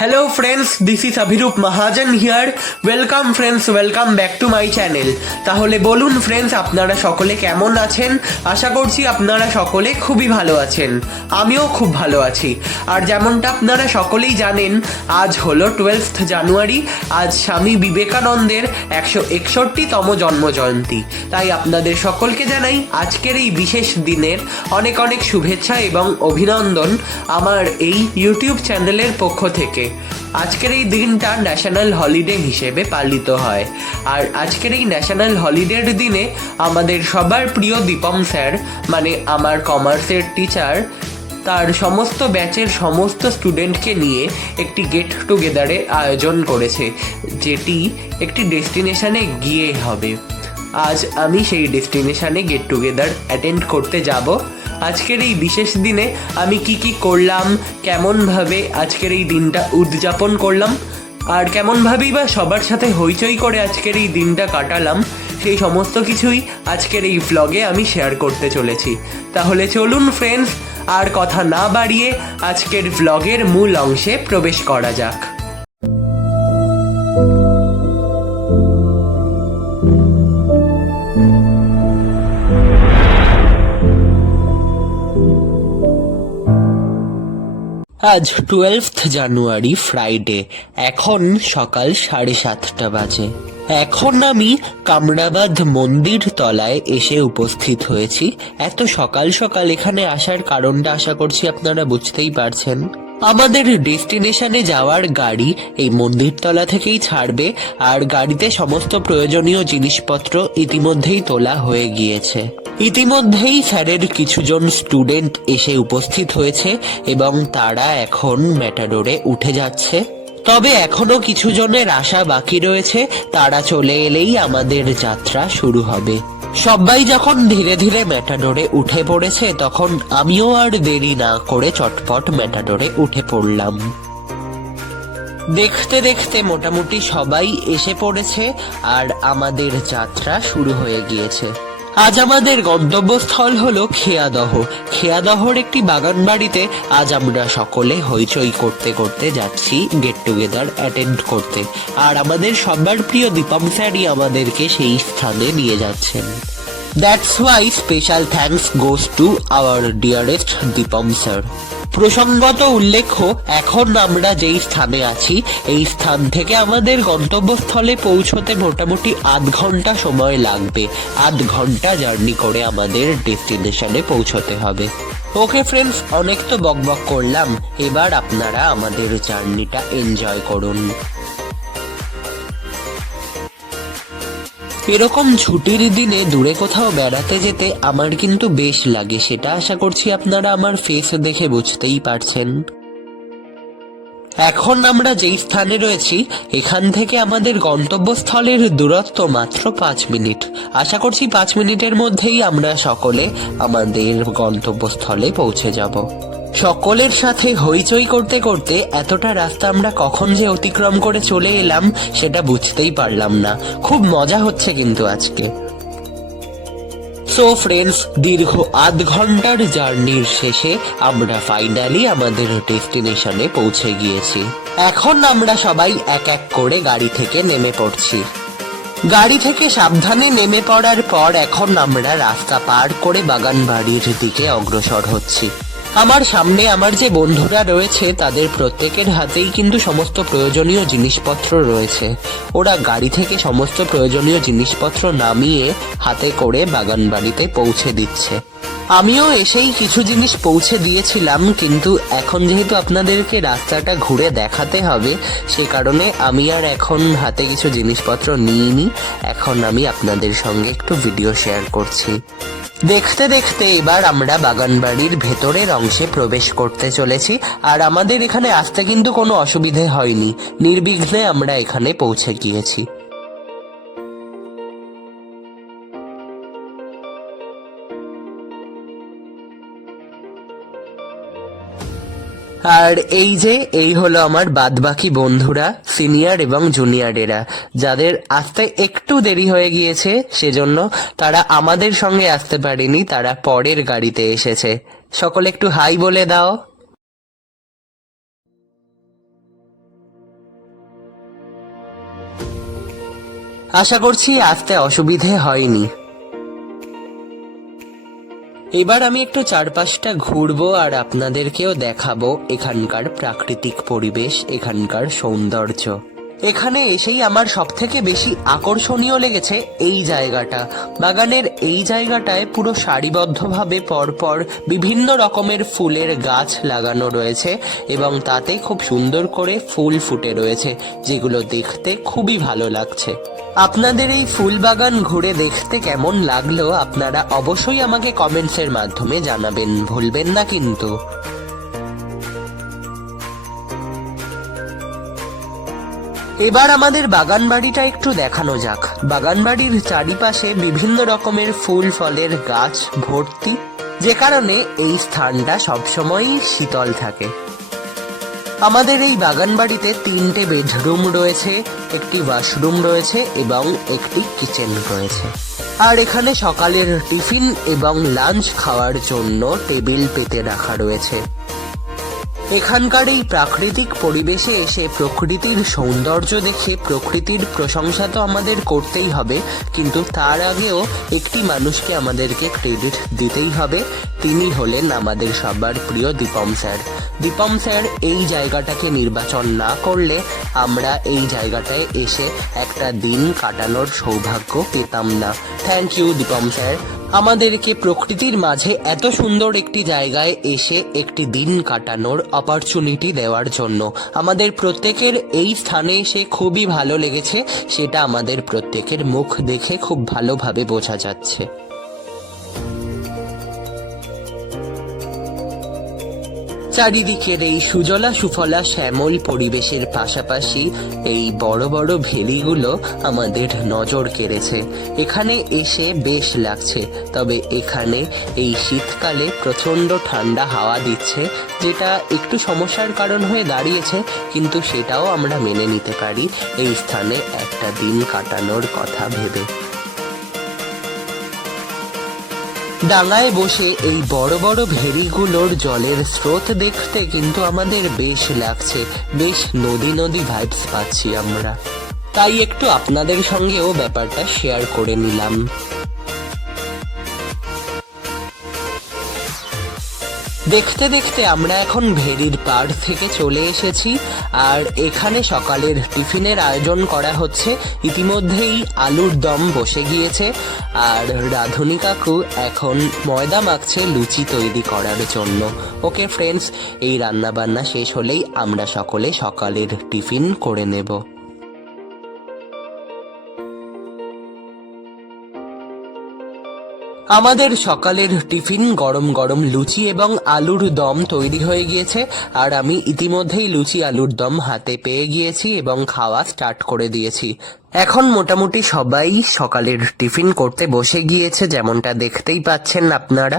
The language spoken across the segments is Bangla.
Hello friends this is Abhirup Mahajan here welcome friends welcome back to my channel তাহলে বলুন ফ্রেন্ডস আপনারা সকলে কেমন আছেন? আশা করছি আপনারা সকলে খুবই ভালো আছেন। আমিও খুব ভালো আছি। আর যেমনটা আপনারা সকলেই জানেন, আজ হলো টুয়েলথ জানুয়ারি আজ স্বামী বিবেকানন্দের একশো একষট্টিতম জন্মজয়ন্তী। তাই আপনাদের সকলকে জানাই আজকের এই বিশেষ দিনের অনেক অনেক শুভেচ্ছা এবং অভিনন্দন আমার এই ইউটিউব চ্যানেলের পক্ষ থেকে। আজকের এই দিনটা ন্যাশনাল হলিডে হিসেবে পালিত হয়। আর আজকের এই ন্যাশনাল হলিডের দিনে আমাদের সবার প্রিয় দীপম স্যার মানে আমার কমার্সের টিচার তার সমস্ত ব্যাচের সমস্ত স্টুডেন্টকে নিয়ে একটি গেট টুগেদারের আয়োজন করেছে, যেটি একটি ডেস্টিনেশনে গিয়ে হবে। আজ আমি সেই ডেস্টিনেশনে গেট টুগেদার অ্যাটেন্ড করতে যাব। আজকের এই বিশেষ দিনে আমি কি কি করলাম, কেমনভাবে আজকের এই দিনটা উদযাপন করলাম, আর কেমনভাবেই বা সবার সাথে হইচই করে আজকের এই দিনটা কাটালাম, সেই সমস্ত কিছুই আজকের এই ভ্লগে আমি শেয়ার করতে চলেছি। তাহলে চলুন ফ্রেন্ডস আর কথা না বাড়িয়ে আজকের ভ্লগের মূল অংশে প্রবেশ করা যাক। আজ টুয়েলভথ জানুয়ারি ফ্রাইডে এখন সকাল সাড়ে সাতটা বাজে। এখন আমি কামরাবাদ মন্দির তলায় এসে উপস্থিত হয়েছি। এত সকাল সকাল এখানে আসার কারণটা আশা করছি আপনারা বুঝতেই পারছেন। আমাদের ডেস্টিনেশনে যাওয়ার গাড়ি এই মন্দিরতলা থেকেই ছাড়বে, আর গাড়িতে সমস্ত প্রয়োজনীয় জিনিসপত্র ইতিমধ্যেই তোলা হয়ে গিয়েছে। ইতিমধ্যেই স্যারের কিছুজন স্টুডেন্ট এসে উপস্থিত হয়েছে, এবং তারা এখন ম্যাটাডোরে উঠে যাচ্ছে। তবে এখনও কিছু জনের আশা বাকি রয়েছে, তারা চলে এলেই আমাদের যাত্রা শুরু হবে। সবাই যখন ধীরে ধীরে ম্যাটাডোরে উঠে পড়েছে, তখন আমিও আর দেরি না করে চটপট ম্যাটাডোরে উঠে পড়লাম। দেখতে দেখতে মোটামুটি সবাই এসে পড়েছে, আর আমাদের যাত্রা শুরু হয়ে গিয়েছে। আজ আমাদের গন্তব্যস্থল হলো খেয়াদহ। খেয়াদহর একটি বাগান বাড়িতে আজ আমরা সকলে হইচই করতে করতে যাচ্ছি গেট টুগেদার অ্যাটেন্ড করতে। আর আমাদের সবার প্রিয় দীপম স্যারই আমাদেরকে সেই স্থানে নিয়ে যাচ্ছেন। That's why special thanks goes to our dearest Deepam sir. প্রসঙ্গত উল্লেখ্য, এখন আমরা যেই স্থানে আছি, এই স্থান থেকে আমাদের গন্তব্যস্থলে পৌঁছতে মোটামুটি আধ ঘণ্টা সময় লাগবে। আধ ঘণ্টা জার্নি করে আমাদের ডেস্টিনেশনে পৌঁছতে হবে। ওকে ফ্রেন্ডস, অনেক তো বকবক করলাম। এবার আপনারা আমাদের জার্নিটা এনজয় করুন। এরকম ছুটির দিনে দূরে কোথাও বেড়াতে যেতে আমার কিন্তু বেশ লাগে, সেটা আশা করছি আপনারা আমার ফেস দেখে বুঝতেই পারছেন। এখন আমরা যেই স্থানে রয়েছি, এখান থেকে আমাদের গন্তব্যস্থলের দূরত্ব মাত্র পাঁচ মিনিট। আশা করছি পাঁচ মিনিটের মধ্যেই আমরা সকলে আমাদের গন্তব্যস্থলে পৌঁছে যাব। সকলের সাথে হইচই করতে করতে এতটা রাস্তা আমরা কখন যে অতিক্রম করে চলে এলাম, সেটা বুঝতেই পারলাম না। খুব মজা হচ্ছে কিন্তু আজকে। সো ফ্রেন্ডস দীর্ঘ আধ ঘণ্টার জার্নির শেষে আমরা ফাইনালি আমাদের ডেস্টিনেশনে পৌঁছে গিয়েছি। এখন আমরা সবাই এক এক করে গাড়ি থেকে নেমে পড়ছি। গাড়ি থেকে সাবধানে নেমে পড়ার পর এখন আমরা রাস্তা পার করে বাগান বাড়ির দিকে অগ্রসর হচ্ছি। আমার সামনে আমার যে বন্ধুরা রয়েছে, তাদের প্রত্যেকের হাতেই কিন্তু সমস্ত প্রয়োজনীয় জিনিসপত্র রয়েছে। ওরা গাড়ি থেকে সমস্ত প্রয়োজনীয় জিনিসপত্র নামিয়ে হাতে করে বাগান বাড়িতে পৌঁছে দিচ্ছে। আমিও এসেই কিছু জিনিস পৌঁছে দিয়েছিলাম, কিন্তু এখন যেহেতু আপনাদেরকে রাস্তাটা ঘুরে দেখাতে হবে, সে কারণে আমি আর এখন হাতে কিছু জিনিসপত্র নিইনি। এখন আমি আপনাদের সঙ্গে একটু ভিডিও শেয়ার করছি। দেখতে দেখতে এবার আমরা বাগানবাড়ির ভেতরের অংশে প্রবেশ করতে চলেছি, আর আমাদের এখানে আসতে কিন্তু কোনো অসুবিধে হয়নি। নির্বিঘ্নে আমরা এখানে পৌঁছে গিয়েছি। আর এই যে, এই হলো আমার বাদবাকি বন্ধুরা সিনিয়র এবং জুনিয়রেরা যাদের আসতে একটু দেরি হয়ে গিয়েছে, সেজন্য তারা আমাদের সঙ্গে আসতে পারেনি, তারা পরের গাড়িতে এসেছে। সকলে একটু হাই বলে দাও। আশা করছি আসতে অসুবিধে হয়নি। এবার আমি একটু চারপাশটা ঘুরবো আর আপনাদেরকেও দেখাবো এখানকার প্রাকৃতিক পরিবেশ এখানকার সৌন্দর্য। এখানে এসেই আমার সব থেকে বেশি আকর্ষণীয় লেগেছে এই জায়গাটা। বাগানের এই জায়গাটায় পুরো সারিবদ্ধভাবে পরপর বিভিন্ন রকমের ফুলের গাছ লাগানো রয়েছে এবং তাতে খুব সুন্দর করে ফুল ফুটে রয়েছে, যেগুলো দেখতে খুবই ভালো লাগছে। আপনাদের এই ফুল বাগান ঘুরে দেখতে কেমন লাগল আপনারা অবশ্যই আমাকে কমেন্টসের মাধ্যমে জানাবেন, ভুলবেন না কিন্তু। এবার আমাদের বাগান বাড়িটা একটু দেখানো যাক। বাগান বাড়ির চারিপাশে বিভিন্ন রকমের ফুল, ফলের গাছ ভর্তি, যে কারণে এই স্থানটা সবসময়ই শীতল থাকে। আমাদের এই বাগান বাড়িতে তিনটে বেডরুম রয়েছে, একটি ওয়াশরুম রয়েছে এবং একটি কিচেন রয়েছে। আর এখানে সকালের টিফিন এবং লাঞ্চ খাওয়ার জন্য টেবিল পেতে রাখা রয়েছে। এখানকার এই প্রাকৃতিক পরিবেশে এসে প্রকৃতির সৌন্দর্য দেখে প্রকৃতির প্রশংসা তো আমাদের করতেই হবে, কিন্তু তার আগেও একটি মানুষকে আমাদেরকে ক্রেডিট দিতেই হবে। তিনি হলেন আমাদের সবার প্রিয় দীপম স্যার। দীপম স্যার এই জায়গাটাকে নির্বাচন না করলে আমরা এই জায়গাটায় এসে একটা দিন কাটানোর সৌভাগ্য পেতাম না। Thank you Deepam sir. আমাদেরকে প্রকৃতির মাঝে এত সুন্দর একটি জায়গায় এসে একটি দিন কাটানোর অপরচুনিটি দেওয়ার জন্য। আমাদের প্রত্যেকের এই স্থানে এসে খুবই ভালো লেগেছে, সেটা আমাদের প্রত্যেকের মুখ দেখে খুব ভালোভাবে বোঝা যাচ্ছে। চারিদিকের এই সুজলা সুফলা শ্যামল পরিবেশের পাশাপাশি এই বড় বড় ভেলিগুলো আমাদের নজর কেড়েছে। এখানে এসে বেশ লাগছে, তবে এখানে এই শীতকালে প্রচণ্ড ঠান্ডা হাওয়া দিচ্ছে, যেটা একটু সমস্যার কারণ হয়ে দাঁড়িয়েছে, কিন্তু সেটাও আমরা মেনে নিতে পারি। এই স্থানে একটা দিন কাটানোর কথা ভেবে। ডাঙায় বসে এই বড় বড় ভেরিগুলোর জলের স্রোত দেখতে কিন্তু আমাদের বেশ লাগছে। বেশ নদী নদী ভাইবস পাচ্ছি আমরা। তাই একটু আপনাদের সঙ্গেও ব্যাপারটা শেয়ার করে নিলাম। দেখতে দেখতে আমরা এখন ভেরির পাড় থেকে চলে এসেছি, আর এখানে সকালের টিফিনের আয়োজন করা হচ্ছে। ইতিমধ্যেই আলুর দম বসে গিয়েছে, আর রাধুনি কাকু এখন ময়দা মাখছে লুচি তৈরি করার জন্য। ওকে ফ্রেন্ডস এই রান্নাবান্না শেষ হলেই আমরা সকলে সকালের টিফিন করে নেব। আমাদের সকালের টিফিন গরম গরম লুচি এবং আলুর দম তৈরি হয়ে গিয়েছে, আর আমি ইতিমধ্যেই লুচি আলুর দম হাতে পেয়ে গিয়েছি এবং খাওয়া স্টার্ট করে দিয়েছি। এখন মোটামুটি সবাই সকালের টিফিন করতে বসে গিয়েছে, যেমনটা দেখতেই পাচ্ছেন আপনারা।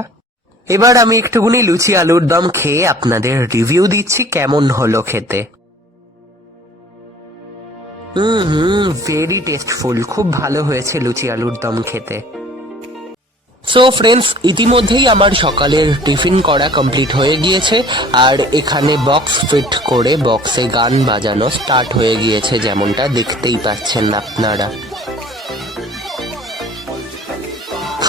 এবার আমি একটুখানি লুচি আলুর দম খেয়ে আপনাদের রিভিউ দিচ্ছি, কেমন হলো খেতে। হুম হুম ভেরি টেস্টফুল খুব ভালো হয়েছে লুচি আলুর দম খেতে। সো ফ্রেন্ডস ইতিমধ্যেই আমার সকালের টিফিন করা কমপ্লিট হয়ে গিয়েছে, আর এখানে বক্স ফিট করে বক্সে গান বাজানো স্টার্ট হয়ে গিয়েছে, যেমনটা দেখতেই পাচ্ছেন আপনারা।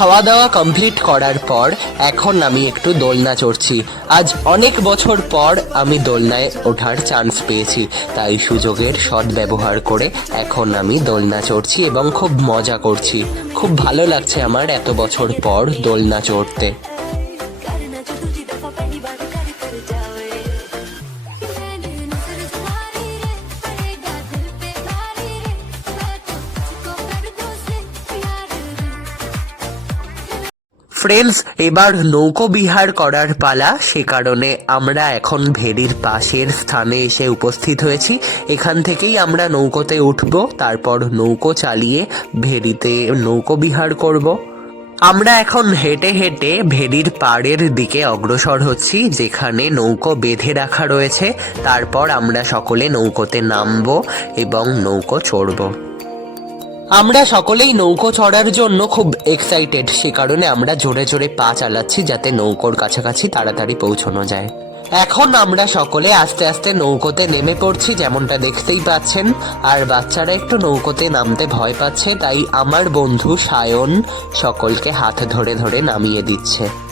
খাওয়া দাওয়া কমপ্লিট করার পর এখন আমি একটু দোলনা চড়ছি। আজ অনেক বছর পর আমি দোলনায় ওঠার চান্স পেয়েছি। তাই সুযোগের সৎ ব্যবহার করে এখন আমি দোলনা চড়ছি এবং খুব মজা করছি। খুব ভালো লাগছে আমার এত বছর পর দোলনা চড়তে। ফ্রেন্ডস এবার নৌকো বিহার করার পালা সে কারণে আমরা এখন ভেরির পাশের স্থানে এসে উপস্থিত হয়েছি। এখান থেকেই আমরা নৌকোতে উঠব, তারপর নৌকো চালিয়ে ভেরিতে নৌকো বিহার করব। আমরা এখন হেঁটে হেঁটে ভেরির পাড়ের দিকে অগ্রসর হচ্ছি, যেখানে নৌকো বেঁধে রাখা রয়েছে। তারপর আমরা সকলে নৌকোতে নামবো এবং নৌকো চড়বো। আমরা সকলেই নৌকো চড়ার জন্য খুব এক্সাইটেড সে কারণে আমরা জোরে জোরে পা চালাচ্ছি যাতে নৌকোর কাছাকাছি তাড়াতাড়ি পৌঁছানো যায়। এখন আমরা সকলে আস্তে আস্তে নৌকোতে নেমে পড়ছি, যেমনটা দেখতেই পাচ্ছেন। আর বাচ্চারা একটু নৌকোতে নামতে ভয় পাচ্ছে, তাই আমার বন্ধু সায়ন সকলকে হাত ধরে ধরে নামিয়ে দিচ্ছে।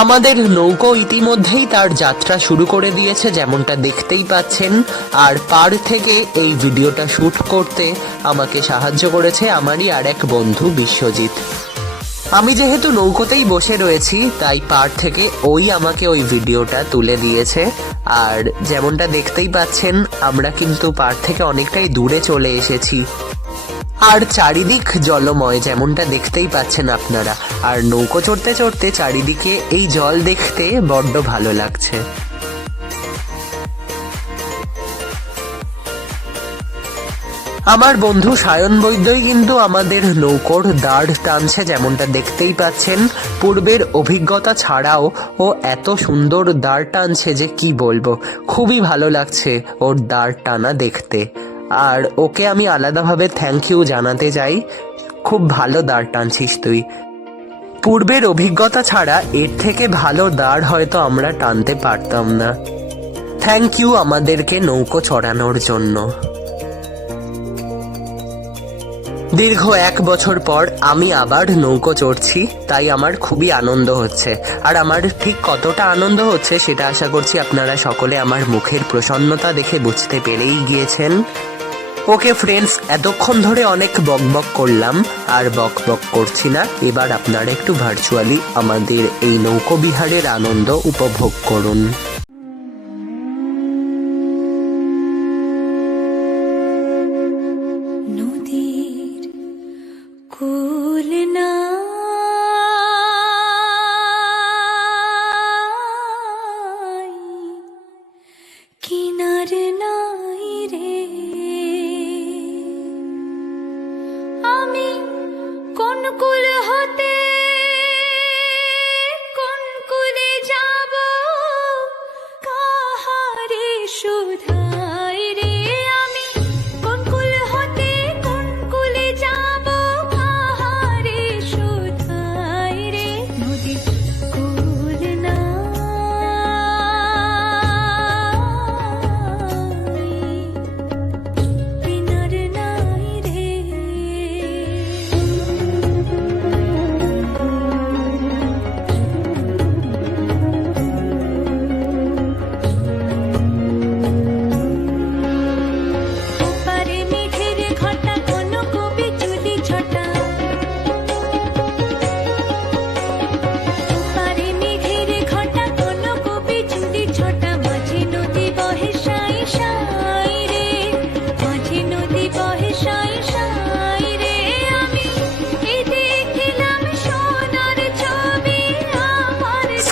আমাদের নৌকো ইতিমধ্যেই তার যাত্রা শুরু করে দিয়েছে, যেমনটা দেখতেই পাচ্ছেন। আর পার থেকে এই ভিডিওটা শুট করতে আমাকে সাহায্য করেছে আমারই আর এক বন্ধু বিশ্বজিৎ। আমি যেহেতু নৌকোতেই বসে রয়েছি, তাই পার থেকে ওই আমাকে ওই ভিডিওটা তুলে দিয়েছে। আর যেমনটা দেখতেই পাচ্ছেন, আমরা কিন্তু পার থেকে অনেকটাই দূরে চলে এসেছি। আর চারিদিক জলময় যেমনটা দেখতেই পাচ্ছেন আপনারা। আর নৌকো চড়তে চড়তে চারিদিকে এই জল দেখতে বড্ড ভালো লাগছে। আমার বন্ধু সায়ন বৈদ্যই কিন্তু আমাদের নৌকোর দাঁড় টানছে যেমনটা দেখতেই পাচ্ছেন। পূর্বের অভিজ্ঞতা ছাড়াও ও এত সুন্দর দাঁড় টানছে যে কি বলব। খুবই ভালো লাগছে ওর দাঁড় টানা দেখতে। আর ওকে আমি আলাদাভাবে থ্যাংক ইউ জানাতে চাই। খুব ভালো দাঁড় টানছিস তুই। পূর্বের অভিজ্ঞতা ছাড়া এর থেকে ভালো দাঁড় হয়তো আমরা টানতে পারতাম না। থ্যাংক ইউ আমাদেরকে নৌকো চড়ানোর জন্য। দীর্ঘ এক বছর পর আমি আবার নৌকো চড়ছি, তাই আমার খুবই আনন্দ হচ্ছে। আর আমার ঠিক কতটা আনন্দ হচ্ছে সেটা আশা করছি আপনারা সকলে আমার মুখের প্রসন্নতা দেখে বুঝতে পেরেই গিয়েছেন। ওকে ফ্রেন্ডস এতক্ষণ ধরে অনেক বকবক করলাম, আর বক বক করছি না। এবার আপনারা একটু ভার্চুয়ালি আমাদের এই নৌকো বিহারের আনন্দ উপভোগ করুন।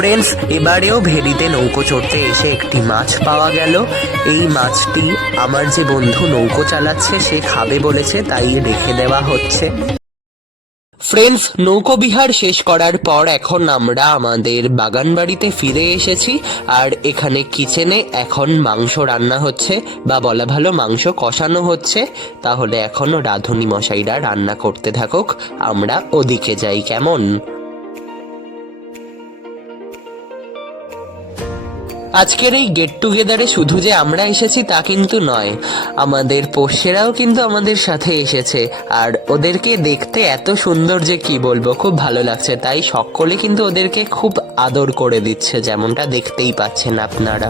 ফ্রেন্ডস এবারেও ভেরিতে নৌকো চড়তে এসে একটি মাছ পাওয়া গেল। এই মাছটি আমার যে বন্ধু নৌকো চালাচ্ছে, সে খাবে বলেছে, তাই রেখে দেওয়া হচ্ছে। ফ্রেন্ডস নৌকো বিহার শেষ করার পর এখন আমরা আমাদের বাগান বাড়িতে ফিরে এসেছি, আর এখানে কিচেনে এখন মাংস রান্না হচ্ছে, বা বলা ভালো মাংস কষানো হচ্ছে। তাহলে এখন রাঁধুনি মশাইরা রান্না করতে থাকুক, আমরা ওদিকে যাই, কেমন? আজকের এই গেট টুগেদারে শুধু যে আমরা এসেছি তা কিন্তু নয়, আমাদের পোষ্যেরাও কিন্তু আমাদের সাথে এসেছে। আর ওদেরকে দেখতে এত সুন্দর যে কি বলব, খুব ভালো লাগছে। তাই সকলে কিন্তু ওদেরকে খুব আদর করে দিচ্ছে, যেমনটা দেখতেই পাচ্ছেন আপনারা।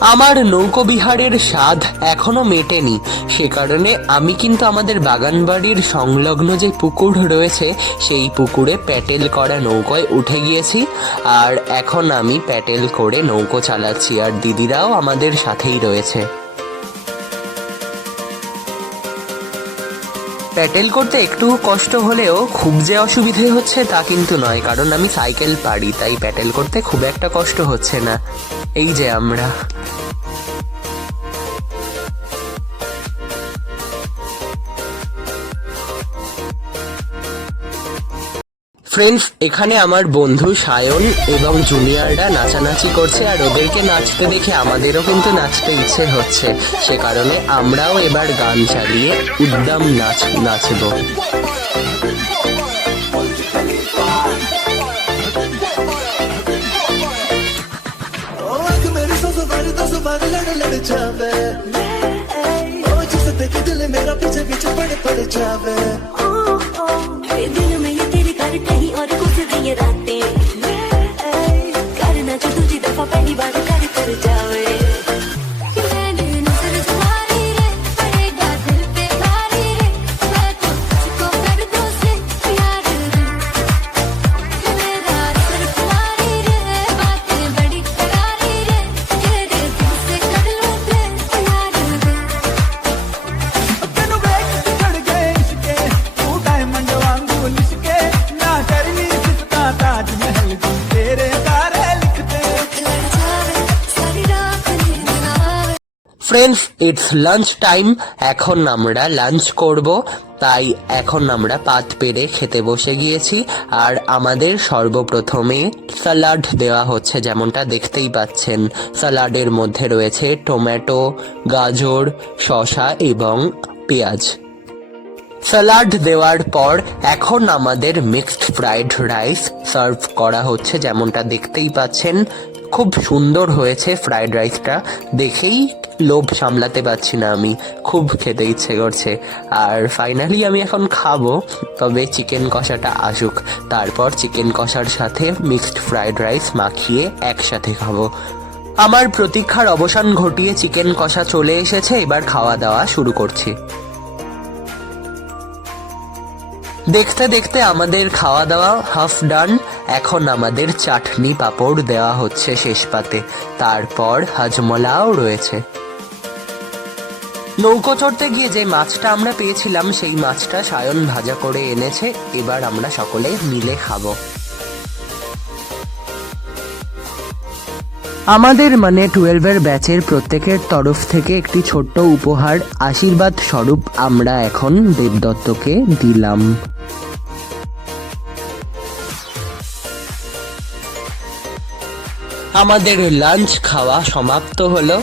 আমার নৌকোবিহারের স্বাদ এখনও মেটেনি। সে কারণে আমি কিন্তু আমাদের বাগানবাড়ির সংলগ্ন যে পুকুর রয়েছে, সেই পুকুরে প্যাটেল করা নৌকোয় উঠে গিয়েছি। আর এখন আমি প্যাটেল করে নৌকো চালাচ্ছি আর দিদিরাও আমাদের সাথেই রয়েছে। প্যাটেল করতে একটু কষ্ট হলেও খুব যে অসুবিধে হচ্ছে তা কিন্তু নয়, কারণ আমি সাইকেল পারি তাই প্যাটেল করতে খুব একটা কষ্ট হচ্ছে না। এই যে আমরা। ফ্রেন্ডস এখানে আমার বন্ধু সায়ন এবং জুনিয়ররা নাচানাচি করছে আর ওদেরকে নাচতে দেখে আমাদেরও কিন্তু নাচতে ইচ্ছে হচ্ছে সে কারণে আমরাও এবার গান চালিয়ে উদ্দাম নাচ নাচবো आँख मेरी सौ सवार दस बार लड़ लड़ जावे ओ जिसे देख दिल मेरा पीछे पीछे पड़ पड़ जावे ফ্রেন্ডস ইটস লাঞ্চ টাইম এখন আমরা লাঞ্চ করব। তাই এখন আমরা পাত পেরে খেতে বসে গিয়েছি। আর আমাদের সর্বপ্রথমে স্যালাড দেওয়া হচ্ছে, যেমনটা দেখতেই পাচ্ছেন। স্যালাডের মধ্যে রয়েছে টমেটো, গাজর, শসা এবং পেঁয়াজ। স্যালাড দেওয়ার পর এখন আমাদের মিক্সড ফ্রাইড রাইস সার্ভ করা হচ্ছে, যেমনটা দেখতেই পাচ্ছেন। খুব সুন্দর হয়েছে ফ্রাইড রাইসটা। দেখেই লোভ সামলাতে পারছি না আমি। খুব খেতে ইচ্ছে করছে। আর ফাইনালি আমি এখন খাব, তবে চিকেন কষাটা আসুক। তারপর চিকেন কষার সাথে মিক্সড ফ্রাইড রাইস মাখিয়ে একসাথে খাব। আমার প্রতীক্ষার অবসান ঘটিয়ে চিকেন কষা চলে এসেছে, এবার খাওয়া দাওয়া শুরু করছি। দেখতে দেখতে আমাদের খাওয়া দাওয়া হাফ ডান এখন আমাদের চাটনি পাঁপড় দেওয়া হচ্ছে শেষ পাতে। তারপর হাজমলাও রয়েছে। নৌকো চড়তে গিয়ে যে মাছটা আমরা পেয়েছিলাম, সেই মাছটা সায়ন ভাজা করে এনেছে। এবার আমরা সকলে মিলে খাব। আমাদের মানে টুয়েলভের ব্যাচের প্রত্যেকের তরফ থেকে একটি ছোট্ট উপহার, আশীর্বাদ স্বরূপ আমরা এখন দেবদত্তকে দিলাম। আমাদের লাঞ্চ খাওয়া সমাপ্ত হলো।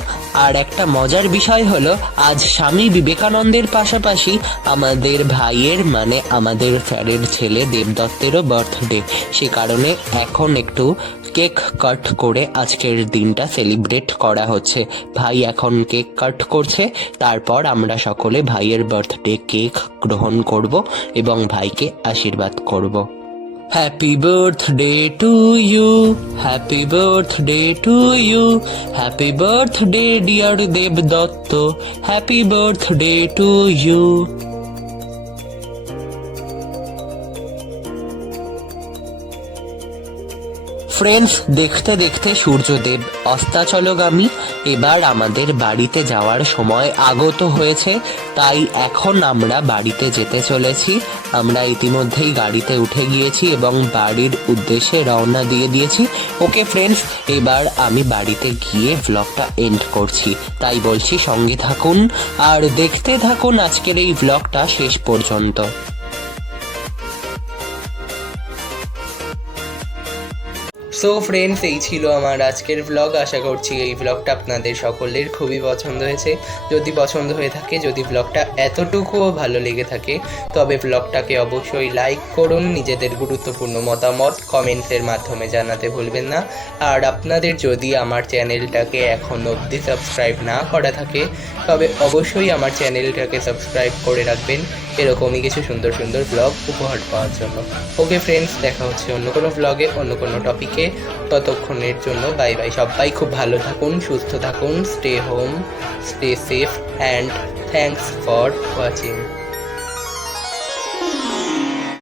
আর একটা মজার বিষয় হলো, আজ স্বামী বিবেকানন্দের পাশাপাশি আমাদের ভাইয়ের মানে আমাদের স্যারের ছেলে দেবদত্তেরও বার্থডে সে কারণে এখন একটু কেক কাট করে আজকের দিনটা সেলিব্রেট করা হচ্ছে। ভাই এখন কেক কাট করছে, তারপর আমরা সকলে ভাইয়ের বার্থডে কেক গ্রহণ করব এবং ভাইকে আশীর্বাদ করব। Happy birthday to you happy birthday to you happy birthday dear Debdatta happy birthday to you friends দেখতে দেখতে সূর্যদেব, অস্তাচলগামী, এবার আমাদের বাড়িতে যাওয়ার সময় আগত হয়েছে, তাই এখন আমরা বাড়িতে যেতে চলেছি। আমরা ইতিমধ্যেই গাড়িতে উঠে গিয়েছি এবং বাড়ির উদ্দেশ্যে রওনা দিয়ে দিয়েছি। ওকে ফ্রেন্ডস এবার আমি বাড়িতে গিয়ে ব্লগটা এন্ড করছি। তাই বলছি সঙ্গে থাকুন আর দেখতে থাকুন আজকের এই ব্লগটা শেষ পর্যন্ত। সো ফ্রেন্ডস এই ছিল আমার আজকের ব্লগ আশা করছি এই ব্লগটা আপনাদের সকলের খুবই পছন্দ হয়েছে। যদি পছন্দ হয়ে থাকে, যদি ব্লগটা এতটুকুও ভালো লেগে থাকে, তবে ব্লগটাকে অবশ্যই লাইক করুন। নিজেদের গুরুত্বপূর্ণ মতামত কমেন্টসের মাধ্যমে জানাতে ভুলবেন না। আর আপনাদের যদি আমার চ্যানেলটাকে এখন অবধি সাবস্ক্রাইব না করা থাকে, তবে অবশ্যই আমার চ্যানেলটাকে সাবস্ক্রাইব করে রাখবেন। এরকমই কিছু সুন্দর সুন্দর ব্লগ উপহার পাওয়ার জন্য। ওকে ফ্রেন্ডস দেখা হচ্ছে অন্য কোনো ব্লগে অন্য কোনো টপিকে ততক্ষণের জন্য বাই বাই সবাই খুব ভালো থাকুন, সুস্থ থাকুন stay home stay safe and thanks for watching